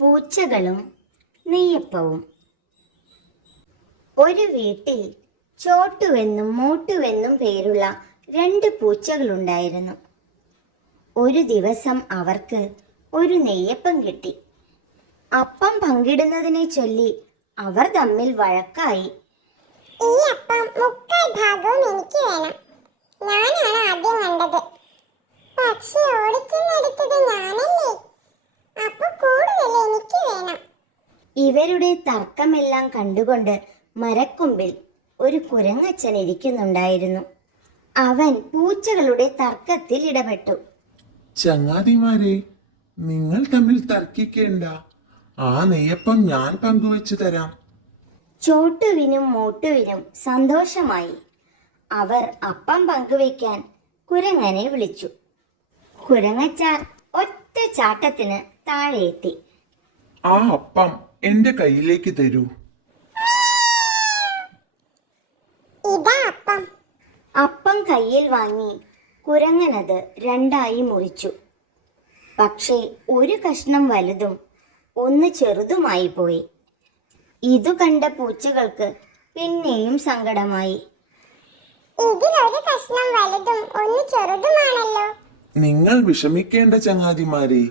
പൂച്ചകളും നെയ്യപ്പവും. ഒരു വീട്ടിൽ ചോട്ടുവെന്നും മോട്ടുവെന്നും പേരുള്ള രണ്ട് പൂച്ചകളുണ്ടായിരുന്നു. ഒരു ദിവസം അവർക്ക് ഒരു നെയ്യപ്പം കിട്ടി. അപ്പം പങ്കിടുന്നതിനെ ചൊല്ലി അവർ തമ്മിൽ വഴക്കായി. ഈ അപ്പം മുക്കാൽ ഭാഗവും എനിക്ക് വേണം. ഞാനാണ് ആദ്യം കണ്ടത്. പക്ഷെ ഓടിച്ചെന്നെടുത്തത് ഞാനല്ലേ. അപ്പൊ കൂടുതൽ എനിക്ക് വേണം. ഇവരുടെ തർക്കമെല്ലാം കണ്ടുകൊണ്ട് മരക്കൊമ്പിൽ ഒരു കുരങ്ങച്ചൻ ഇരിക്കുന്നുണ്ടായിരുന്നു. അവൻ പൂച്ചകളുടെ തർക്കത്തിൽ ഇടപെട്ടു. ചങ്ങാതിമാരെ, നിങ്ങൾ തമ്മിൽ തർക്കിക്കേണ്ട. ആ നെയ്യപ്പം ഞാൻ പങ്കുവെച്ചു തരാം. ചോട്ടുവിനും മോട്ടുവിനും സന്തോഷമായി. അവർ അപ്പം പങ്കുവെക്കാൻ കുരങ്ങനെ വിളിച്ചു. കുരങ്ങച്ചാർ ഒറ്റ ചാട്ടത്തിന് താഴെ എത്തി. ആ അപ്പം എന്റെ കയ്യിലേക്ക് തരൂ. ഇതാ അപ്പം. അപ്പം കയ്യിൽ വാങ്ങി കുരങ്ങനത് രണ്ടായി മുറിച്ചു. പക്ഷേ ഒരു കഷ്ണം വലുതും ഒന്ന് ചെറുതുമായി പോയി. ഇതു കണ്ട പൂച്ചകൾക്ക് പിന്നെയും സങ്കടമായി. ഇതിലൊരു കഷ്ണം വലുതും ഒന്ന് ചെറുതുമാണല്ലോ. നിങ്ങൾ വിഷമിക്കേണ്ട ചങ്ങാതിമാരെ,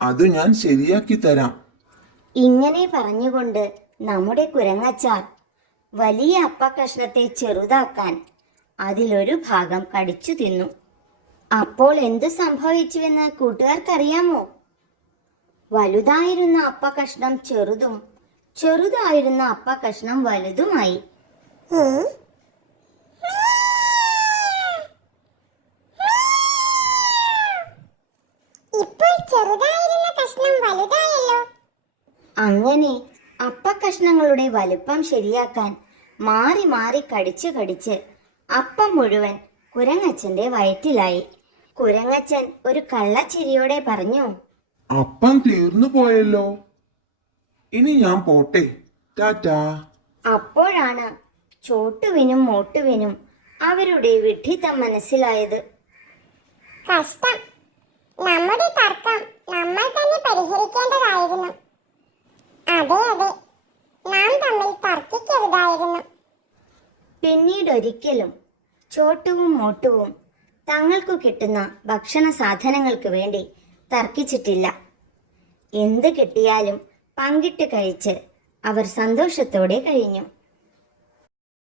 അത് ഞാൻ ശരിയാക്കി തരാം. ഇങ്ങനെ പറഞ്ഞുകൊണ്ട് നമ്മുടെ കുരങ്ങച്ചാർ വലിയ അപ്പക്കഷ്ണത്തെ ചെറുതാക്കാൻ അതിലൊരു ഭാഗം കടിച്ചു തിന്നു. അപ്പോൾ എന്തു സംഭവിച്ചുവെന്ന് കൂട്ടുകാർക്കറിയാമോ? വലുതായിരുന്ന അപ്പക്കഷ്ണം ചെറുതും ചെറുതായിരുന്ന അപ്പക്കഷ്ണം വലുതുമായി. ഇപ്പോൾ ചെറുതായിരുന്ന കഷ്ണം വലുതായല്ലോ. അങ്ങനെ അപ്പക്കഷ്ണങ്ങളുടെ വലുപ്പം ശരിയാക്കാൻ മാറി മാറി കടിച്ച് കടിച്ച് അപ്പം മുഴുവൻ കുരങ്ങച്ചന്റെ വയറ്റിലായി. കുരങ്ങച്ചൻ ഒരു കള്ളച്ചിരിയോടെ പറഞ്ഞു, അപ്പം തീർന്നു പോയല്ലോ. ഇനി ഞാൻ പോട്ടെ, ടാറ്റാ. അപ്പോഴാണ് ചോട്ടുവിനും മോട്ടുവിനും അവരുടെ വിഡ്ഢിത്തം മനസ്സിലായത്. കഷ്ടം. നമ്മുടെ തർക്കം നമ്മൾ തന്നെ പരിഹരിക്കേണ്ടതായിരുന്നു. അതെ അതെ, നാം തമ്മിൽ തർക്കിക്കരുതായിരുന്നു. പിന്നീടൊരിക്കലും ചോട്ടുവും മോട്ടുവും തങ്ങൾക്കു കിട്ടുന്ന ഭക്ഷണ സാധനങ്ങൾക്ക് വേണ്ടി തർക്കിച്ചിട്ടില്ല. എന്ത് കിട്ടിയാലും പങ്കിട്ട് കഴിച്ച് അവർ സന്തോഷത്തോടെ കഴിഞ്ഞു.